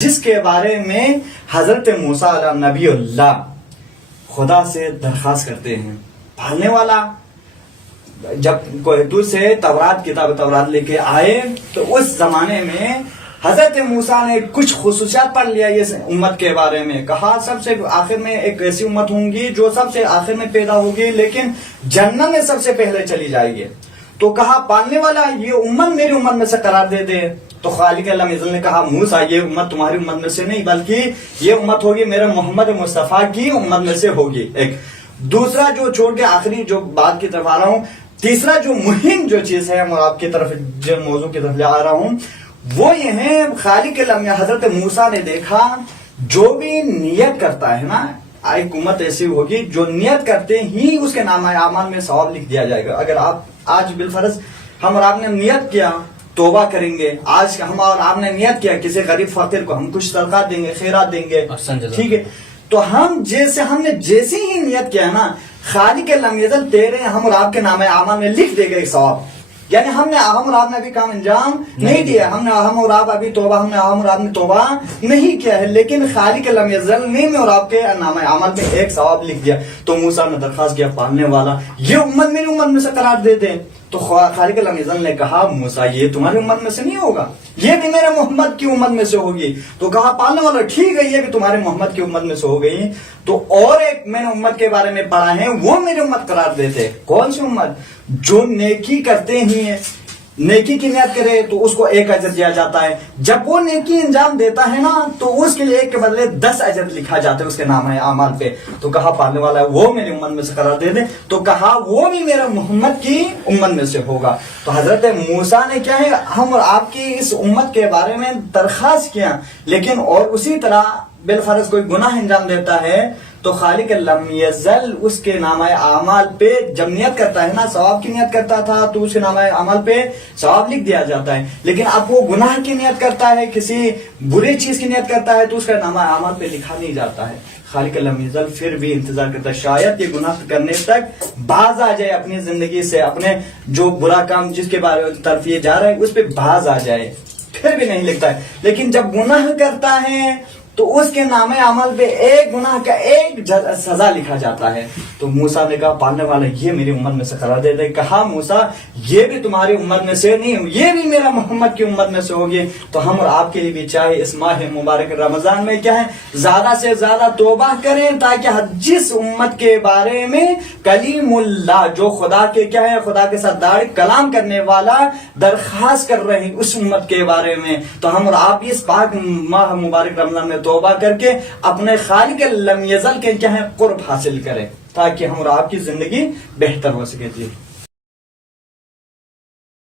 جس کے بارے میں حضرت موسیٰ علیہ نبی اللہ خدا سے درخواست کرتے ہیں، پالنے والا جب کوہ سے تورات کتاب تورات لے کے آئے تو اس زمانے میں حضرت موسیٰ نے کچھ خصوصیات پڑھ لیا اس امت کے بارے میں، کہا سب سے آخر میں ایک ایسی امت ہوں گی جو سب سے آخر میں پیدا ہوگی لیکن جنت میں سب سے پہلے چلی جائے گی، تو کہا پالنے والا یہ امت میری امت میں سے قرار دے دے، تو خالق اللہ عز و جل نے کہا موسیٰ یہ امت تمہاری امت میں سے نہیں بلکہ یہ امت ہوگی میرے محمد مصطفیٰ کی امت میں سے ہوگی۔ ایک دوسرا جو چھوڑ کے آخری جو بات کی طرف آ رہا ہوں، تیسرا جو مہم جو چیز ہے میں آپ کی طرف جو موضوع کی طرف لے آ رہا ہوں وہ یہ ہے، خالق اللہ حضرت موسیٰ نے دیکھا جو بھی نیت کرتا ہے نا، ایک امت ایسی ہوگی جو نیت کرتے ہی اس کے نامہ اعمال میں ثواب لکھ دیا جائے گا۔ اگر آپ آج بالفرض ہم اور آپ نے نیت کیا توبہ کریں گے، آج ہم اور آپ نے نیت کیا کسی غریب فقیر کو ہم کچھ صدقات دیں گے، خیرات دیں گے، ٹھیک ہے، تو ہم نے جیسے ہی نیت کیا نا، خالق اللہ تیرے ہم اور آپ کے نامہ اعمال میں لکھ دے گا ایک ثواب، یعنی ہم اور آپ نے ابھی کام انجام نہیں دیا، ہم اور آپ ابھی توبہ ہم اور آپ نے توبہ نہیں کیا ہے، لیکن خالق اللہ نے اور آپ کے نامہ اعمال میں ایک ثواب لکھ دیا۔ تو موسیٰ نے درخواست کیا پالنے والا یہ امت میری امت میں سے قرار دے دیں، تو خالق اللہ نے کہا موسیٰ یہ تمہاری امت میں سے نہیں ہوگا، یہ بھی میرے محمد کی امت میں سے ہوگی، تو کہا پالنے والا ٹھیک ہے یہ بھی تمہارے محمد کی امت میں سے ہو گئی، تو اور ایک میں نے امت کے بارے میں پڑھا ہے وہ میری امت قرار دیتے، کون سی امت؟ جو نیکی کرتے ہی ہیں، نیکی کی نیت کرے تو اس کو 1 اجر دیا جاتا ہے، جب وہ نیکی انجام دیتا ہے نا تو اس کے لیے 1 کے بدلے 10 اجر لکھا جاتا ہے اس کے نامہ اعمال پہ، تو کہا پالنے والا ہے وہ میری امت میں سے قرار دے دے، تو کہا وہ بھی میرا محمد کی امت میں سے ہوگا۔ تو حضرت موسیٰ نے کیا ہے ہم اور آپ کی اس امت کے بارے میں درخواست کیا، لیکن اور اسی طرح بالفرض کوئی گناہ انجام دیتا ہے تو خالق لم یزل اس کے نامہ اعمال پہ جب نیت کرتا ہے نا، ثواب کی نیت کرتا تھا تو اس کے نامہ اعمال پہ ثواب لکھ دیا جاتا ہے، لیکن اب وہ گناہ کی نیت کرتا ہے، کسی بری چیز کی نیت کرتا ہے تو اس کا نامہ اعمال پہ لکھا نہیں جاتا ہے۔ خالق لم یزل پھر بھی انتظار کرتا ہے شاید یہ گناہ کرنے تک باز آ جائے اپنی زندگی سے، اپنے جو برا کام جس کے بارے میں طرف یہ جا رہا ہے اس پہ باز آ جائے، پھر بھی نہیں لکھتا ہے، لیکن جب گناہ کرتا ہے تو اس کے نامہ عمل پہ ایک گناہ کا 1 سزا لکھا جاتا ہے۔ تو موسیٰ نے کہا پالنے والا یہ میری امت میں سے قرار دے دے، کہا موسیٰ یہ بھی تمہاری امت میں سے نہیں، یہ بھی میرا محمد کی امت میں سے ہوگی۔ تو ہم اور آپ کے لیے بھی چاہے اس ماہ مبارک رمضان میں کیا ہے زیادہ سے زیادہ توبہ کریں، تاکہ جس امت کے بارے میں کلیم اللہ جو خدا کے کیا ہے خدا کے ساتھ دائرہ کلام کرنے والا درخواست کر رہے ہیں اس امت کے بارے میں، تو ہم اور آپ اس پاک ماہ مبارک رمضان میں توبہ کر کے اپنے خالق لم یزل کے کیا ہے قرب حاصل کریں، تاکہ ہم اور آپ کی زندگی بہتر ہو سکے۔ جی